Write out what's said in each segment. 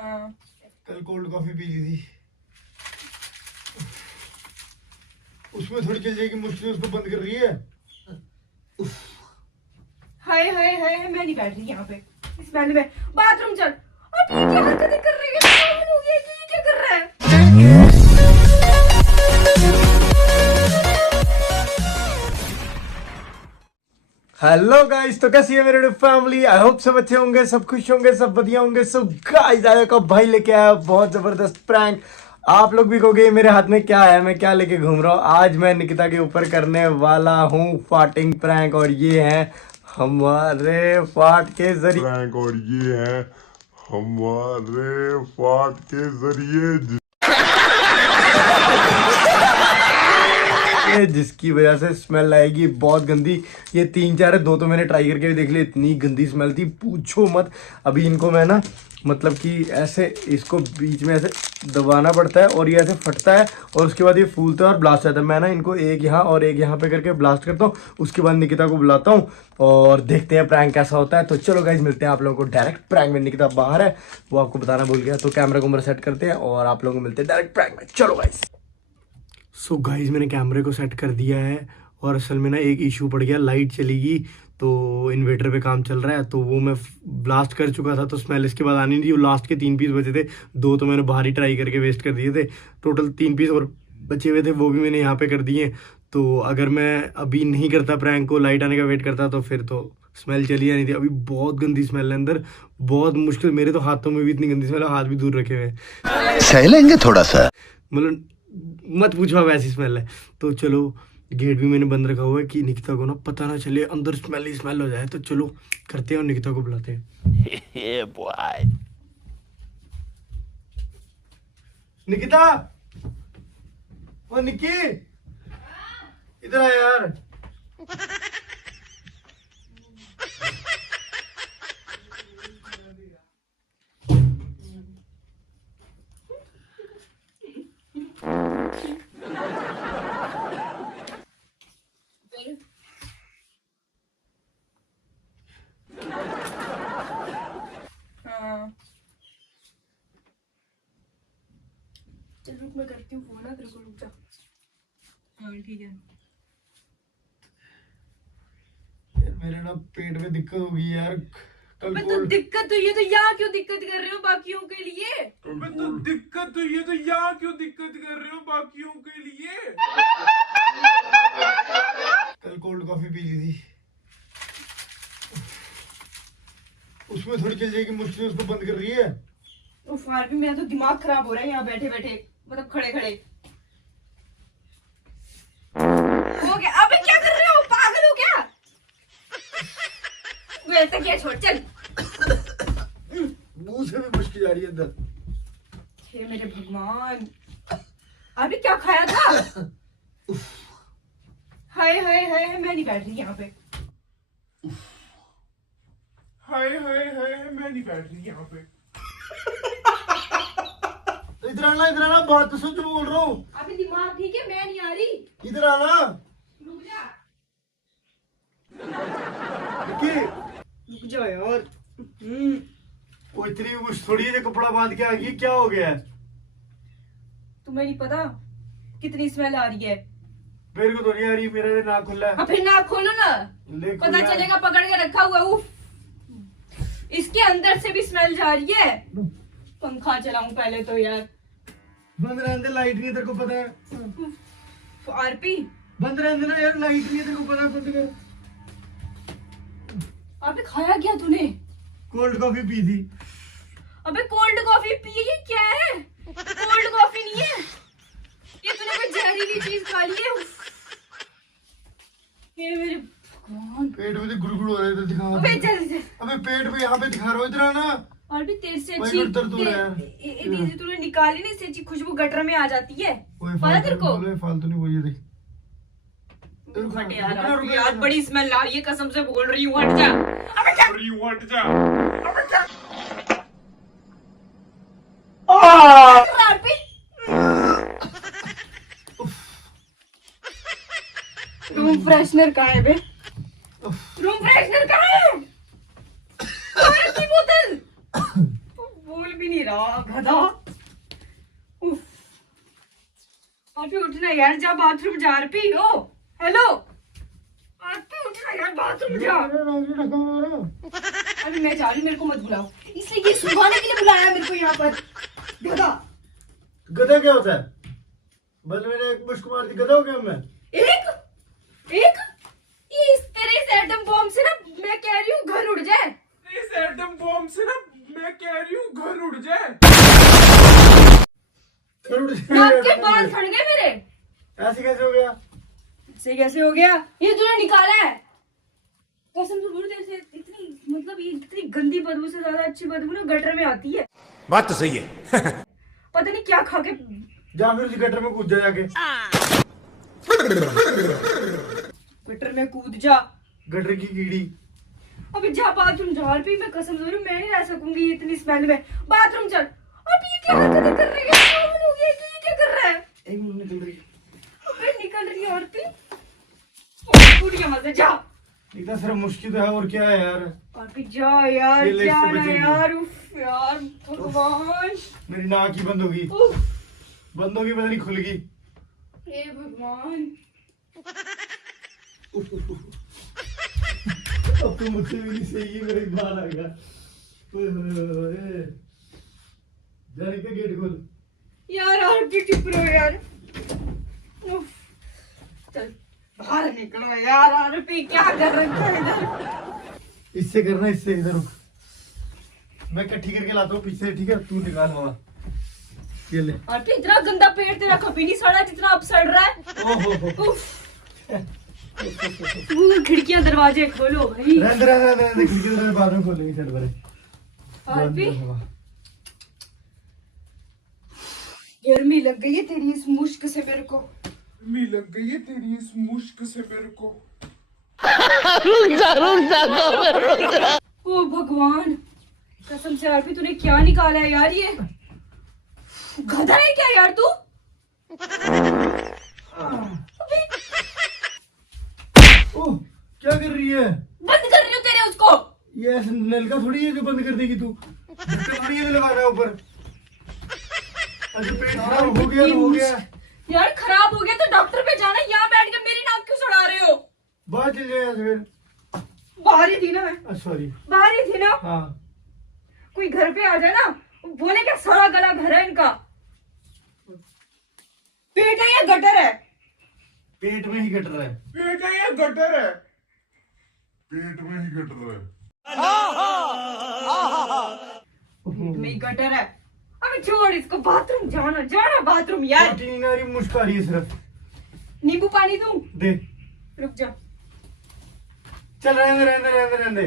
हाँ। कल cold coffee P ली थी, उसमें थोड़ी चल जाएगी, मुश्किल उसको बंद कर रही है। हाय हाय हाय, मैं नहीं बैठ रही यहाँ पे इस महल में। बाथरूम चल। अब ये क्या हरकतें कर रही है? पागल हो गया कि ये क्या कर रहा है? हेलो गाइस, तो कैसी है मेरी फैमिली? आई होप सब अच्छे होंगे, सब खुश होंगे, सब बढ़िया होंगे। सो गाइस, आया का भाई लेके आया बहुत जबरदस्त प्रैंक। आप लोग भी कहोगे मेरे हाथ में क्या है, मैं क्या लेके घूम रहा हूँ। आज मैं निकिता के ऊपर करने वाला हूँ फार्टिंग प्रैंक, और ये है हमारे फार्ट के जरिए जिसकी वजह से स्मेल आएगी बहुत गंदी। ये 3-4 है, 2 तो मैंने ट्राई करके भी देख लिया, इतनी गंदी स्मेल थी पूछो मत। अभी इनको मैं ना मतलब कि ऐसे इसको बीच में ऐसे दबाना पड़ता है और ये ऐसे फटता है और उसके बाद ये फूलता है और ब्लास्ट आता है। मैं ना इनको एक यहाँ और एक यहाँ पे करके ब्लास्ट करता हूँ, उसके बाद निकिता को बुलाता हूँ और देखते हैं प्रैंक कैसा होता है। तो चलो गाइज, मिलते हैं आप लोगों को डायरेक्ट प्रैंक में। निकिता बाहर है, वो आपको बताना भूल गया, तो कैमरा कुमरा सेट करते हैं और आप लोगों को मिलते हैं डायरेक्ट प्रैंक में। चलो गाइज। सो गाइज, मैंने कैमरे को सेट कर दिया है और असल में ना एक इशू पड़ गया, लाइट चली गई तो इन्वर्टर पे काम चल रहा है, तो वो मैं ब्लास्ट कर चुका था तो स्मेल इसके बाद आनी नहीं थी। वो लास्ट के 3 पीस बचे थे, 2 तो मैंने बाहर ही ट्राई करके वेस्ट कर दिए थे। टोटल 3 पीस और बचे हुए थे, वो भी मैंने यहाँ पे कर दिए। तो अगर मैं अभी नहीं करता प्रैंक को, लाइट आने का वेट करता, तो फिर तो स्मेल चली जानी थी। अभी बहुत गंदी स्मेल है अंदर, बहुत मुश्किल। मेरे तो हाथों में भी इतनी गंदी स्मेल है, हाथ भी दूर रखे हुए हैं। सह लेंगे थोड़ा सा, मतलब मत पूछो, अब ऐसी स्मेल है। तो चलो, गेट भी मैंने बंद रखा हुआ है कि निकिता को ना पता ना चले, अंदर स्मेल ही स्मेल हो जाए। तो चलो करते हैं और निकिता को बुलाते हैं। बॉय निकिता, ओ निक्की, इधर आ यार। हाँ। चल रुक, मैं करती हूँ फोन ना तेरे को, रुक जा। हाँ ठीक है। यार मेरे ना पेट में दिक्कत होगी यार, कल अबे तो दिक्कत हुई है तो यहाँ क्यों दिक्कत कर रहे हो बाकियों के लिए? अबे तो दिक्कत हुई है तो यहाँ क्यों दिक्कत कर रहे हो बाकियों के लिए? कल कोल्ड कॉफी पी ली थी, उसमें थोड़ी चल जाएगी, मुश्किल उसको बंद कर रही है। उफ यार, भी मेरा तो दिमाग खराब हो रहा है यहाँ बैठे बैठे, मतलब खड़े खड़े। हो गया। अबे क्या कर रहे हो, पागल हो क्या? वैसे क्या, छोड़ चल। मुंह से भी मुश्किल आ रही है अंदर। हे मेरे भगवान, अभी क्या खाया था? हाय हाय हाय, मैं नहीं बैठ रही यहाँ पे। हाय हाय हाय, मैं नहीं बैठ रही यहाँ पे। इधर आना, बात तो सुन, जो बोल रहा हूँ। अभी दिमाग ठीक है, मैं नहीं आ रही। इधर आना रुक जा। निक्की। रुक जा यार। वो इतनी मुश्किल थोड़ी है, जो कपड़ा बांध के आ गई, क्या हो गया है? तुम्हें नहीं पता कितनी स्मेल आ रही है? मेरे को तो नहीं आ रही, मेरा ये नाक खुला है। हाँ फिर नाक खोलो ना, ले पता खुला है। चलेगा, पकड़ के रखा हुआ है। उफ, इसके अंदर से भी स्मेल जा रही है। पंखा चलाऊं पहले तो यार। बंद रहने दे, लाइट नहीं है, तेरे को पता है। आरपी बंद रहने देना यार, लाइट नहीं है, तेरे को पता है। बंद कर। अबे खाया क्या तूने? कोल्ड कॉफी पी थी। अबे कोल्ड कॉफी पी? ये क्या है? कोल्ड कॉफी नहीं है ये, तूने कोई जहरीली चीज खा ली है। उफ। ये मेरे भगवान, पेट में तो गुड़गुड़ हो रहे थे, दिखा। अबे चल चल। अबे पेट पे यहाँ पे दिखा रहा हूँ, इधर आना। और भी तेरे से वही अच्छी दर्द हो रहा है। तूने निकाली नहीं, इससे अच्छी खुशबू गटर में आ जाती है। कोई पता तेरे को? फालतू नहीं, वो ये देख। हट यार, आरपी यार, बड़ी स्मेल आ रही है, कसम से बोल रही हूँ, हट जा। अबे क्या? हट जा। अबे क्या? आरपी, रूम फ्रेशनर कहाँ है बे? रूम फ्रेशनर कहाँ है? पानी की बोतल। बोल भी नहीं तेरा गधा। उफ। आरपी उठना यार, जा बाथरूम जा। आरपी हो, हेलो आरपी उठना यार, बाथरूम जा। अभी मैं जा रही, मेरे को मत बुलाओ, इसलिए ये सुखाने के लिए बुलाया मेरे को यहाँ पर। गधा गधा क्या होता है? बस मैंने एक मुश्क मार दी, गधा हो गया मैं? एक ये इस तेरे इस एटम बॉम्ब से ना मैं कह रही हूँ घर उड़ जाए। इस एटम बॉम्ब से ना मैं कह रही हूँ घर उड़ जाए। नाक के बाल खड़ गए मेरे। ऐसे कैसे हो गया? से कैसे हो गया? ये तूने निकाला है? कसम से बोल, तेरे से इतनी मतलब ये इतनी गंदी बदबू से ज्यादा अच्छी बदबू ना गटर में आती है। बात तो सही है। पता नहीं क्या खा के। जा फिर उसी गटर में कूद जा जाके। गटर में कूद जा। गटर की कीड़ी। अबे जा बाथरूम जा। भी मैं कसम से बोल रही हूँ, मैं नहीं रह सकूंगी इतनी स्मेल में। बाथरूम चल। अब ये क्या हरकतें कर रही है? पागल हो गया है कि ये क्या कर रहा है? एक मिनट निकल रही। अबे निकल रही है आरती। टूट गया मजे, जा। इतना सिर्फ मुश्किल है और क्या है यार। आरती जा यार, ये लेग से क्या ना बचेगी। यार। उफ यार भगवान। मेरी नाक ही बंद होगी। उफ, बंद होगी, पता नहीं खुल गई। हे भगवान। अब तो मुझसे भी नहीं सही, मेरे बाहर आ गया। जाने का गेट खोल। यार आरती चुप रहो यार। उफ, चल बाहर निकलो यार। आरती क्या कर रखा है इधर? इससे करना, इससे इधर रुक। मैं इकट्ठी करके लाता हूँ पीछे, ठीक है? तू निकाल हवा। ये ले। आरती इतना गंदा पेट तेरा कभी नहीं सड़ा जितना अब सड़ रहा है। ओहो। उफ। वो खिड़कियां दरवाजे खोलो भाई। रहने खिड़की दरवाजे बाद में खोलेंगे, छठ भरे। आरती गर्मी लग गई है तेरी इस मुश्क से मेरे को। मी लग गई है तेरी इस मुश्क से मेरे को। ओ भगवान, कसम से आरती तूने क्या निकाला है यार? ये गधा है क्या यार तू? ओह, क्या कर रही है? बंद कर रही हूँ तेरे उसको। ये ऐसे नल का थोड़ी है जो बंद कर देगी तू। ढक्कन थोड़ी है जो लगा रहा है ऊपर। अच्छा पेट खराब हो गया तो हो गया। यार खराब हो गया तो डॉक्टर पे जाना, यहाँ बैठ के मेरी नाक क्यों सड़ा रहे हो? बाहर चल जाए फिर। बाहर ही थी ना मैं। सॉरी। बाहर ही थी ना। हाँ। कोई घर पे आ जाए ना, बोले क्या सड़ा गला घर है इनका। पेट है या गटर है? पेट में ही गटर है। पेट है या गटर है? पेट में ही गटर है। पेट में ही गटर है। अबे छोड़ इसको, बाथरूम जाना बाथरूम यार। पानी आ रही, मुश्क आ रही है सिर्फ। नींबू पानी दूं? दे। रुक जा। चल रहने दे।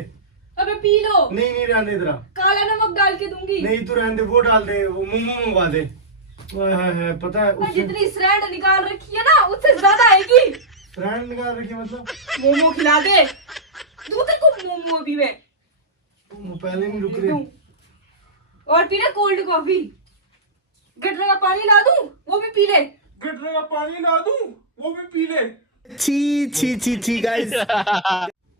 अबे पी लो। नहीं रहने दे। इधर काला नमक डाल के दूंगी। नहीं, तू रहने दे, वो डाल दे, वो मोमो मंगवा दे। है पता है और उससे जितनी स्ट्रैंड निकाल रखी है ना उससे ज्यादा आएगी। फ्रेंड निकाल रखी है, मतलब मोमो खिला दे। दूध को मोमो भी मैं वो पहले नहीं रुक रहे। दूं। और पीना कोल्ड कॉफी। गटर का पानी ला दूं, वो भी पी ले। गटर का पानी ला दूं, वो भी पी ले। छी गाइस।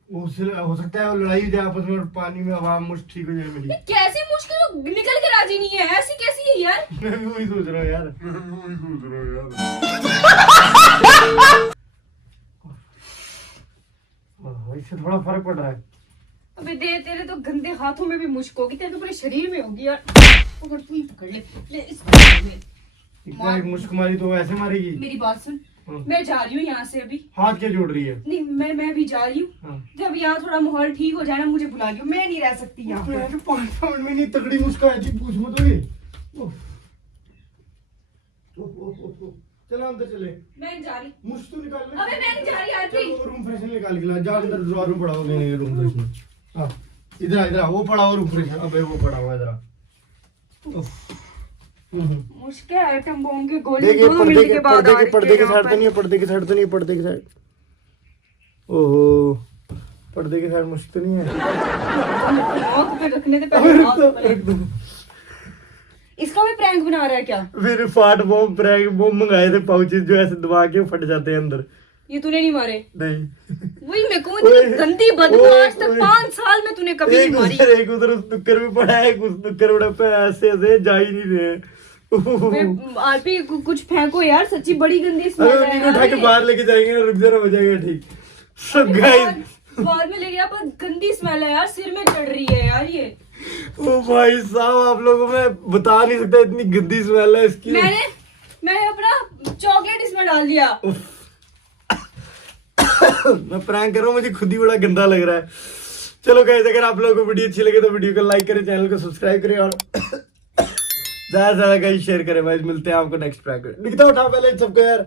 उससे हो सकता है वो लड़ाई हो जाए आपस में और पानी में हवा मुश्क ठीक हो जाए मेरी। ये कैसी मुश्किल निकल के राजी नहीं है, ऐसी कैसी है यार? मैं भी वही सोच रहा हूँ यार। इससे थोड़ा फर्क पड़ रहा है। अबे दे, तेरे तो गंदे हाथों में भी मुश्क होगी, तेरे तो पूरे शरीर में होगी यार। अगर तू ही पकड़ ले इसको। इतना एक मुश्क मारी तो वो ऐसे मारेगी। मेरी बात सुन, मैं जा रही हूँ यहाँ से अभी। हाथ क्या जोड़ रही है? नहीं मैं भी जा रही हूँ। हाँ। जब यहाँ थोड़ा माहौल ठीक हो जाए ना मुझे बुला लियो, मैं नहीं रह सकती यहाँ पे। ऐसे 5 मिनट में नहीं तगड़ी मुश्क आई थी, पूछ मत ये। चलो अंदर चले। मैं जा रही। मुश्क तो निकाल ले। अबे मैं नहीं जा रही आरती। चलो रूम फ्रेशनर निकाल के ला, जा अंदर ड्रॉअर में पड़ा होगा ये रूम फ्रेशनर। हाँ इधर वो पड़ा हुआ रूम फ्रेशनर। अबे वो पड़ा हुआ इधर। मुश्किल आइटम बॉम्ब के गोली देखिए 2 मिनट के बाद आ रही है पर्दे के यहाँ साइड पर। तो नहीं है, पर्दे के साइड तो नहीं है, पर्दे के साइड। ओहो, पर्दे के साइड मुश्क तो नहीं है। आँख पे रखने से अबे पहले रुक हाथ तो, ऊपर है। रुक तो। इसका भी प्रैंक बना रहा है क्या? मेरे फाट बॉम्ब प्रैंक बॉम्ब मंगाए थे, पाउचेस जो ऐसे दबा के फट जाते हैं अंदर। ये तूने नहीं मारे? नहीं वही मैं कहूँ इतनी गंदी बदबू आज तक 5 साल में तूने कभी नहीं मारी। एक उधर उस नुक्कर में पड़ा है, उस नुक्कर में पे ऐसे ऐसे जा ही नहीं रहे। आरपी कुछ फेंको यार, सच्ची बड़ी गंदी स्मेल अरे है उनको उठा के बाहर लेके जाएंगे ना, रुक जरा, हो जाएगा ठीक। सब गाइस बाद में ले गया, पर गंदी स्मेल है यार, सिर में चढ़ रही है यार ये। ओ भाई साहब, आप लोगों को मैं बता नहीं सकता इतनी गंदी स्मेल है इसकी। मैंने अपना चॉकलेट इसमें डाल दिया। मैं प्रैंक कर रहा हूँ, मुझे खुद ही बड़ा गंदा लग रहा है। चलो गाइस, अगर आप लोगों को वीडियो अच्छी लगे तो वीडियो को लाइक करें, चैनल को सब्सक्राइब करें और ज्यादा से ज्यादा गाइस शेयर करें। भाई मिलते हैं आपको नेक्स्ट प्रैंक में। लिखता उठा पहले सबको यार।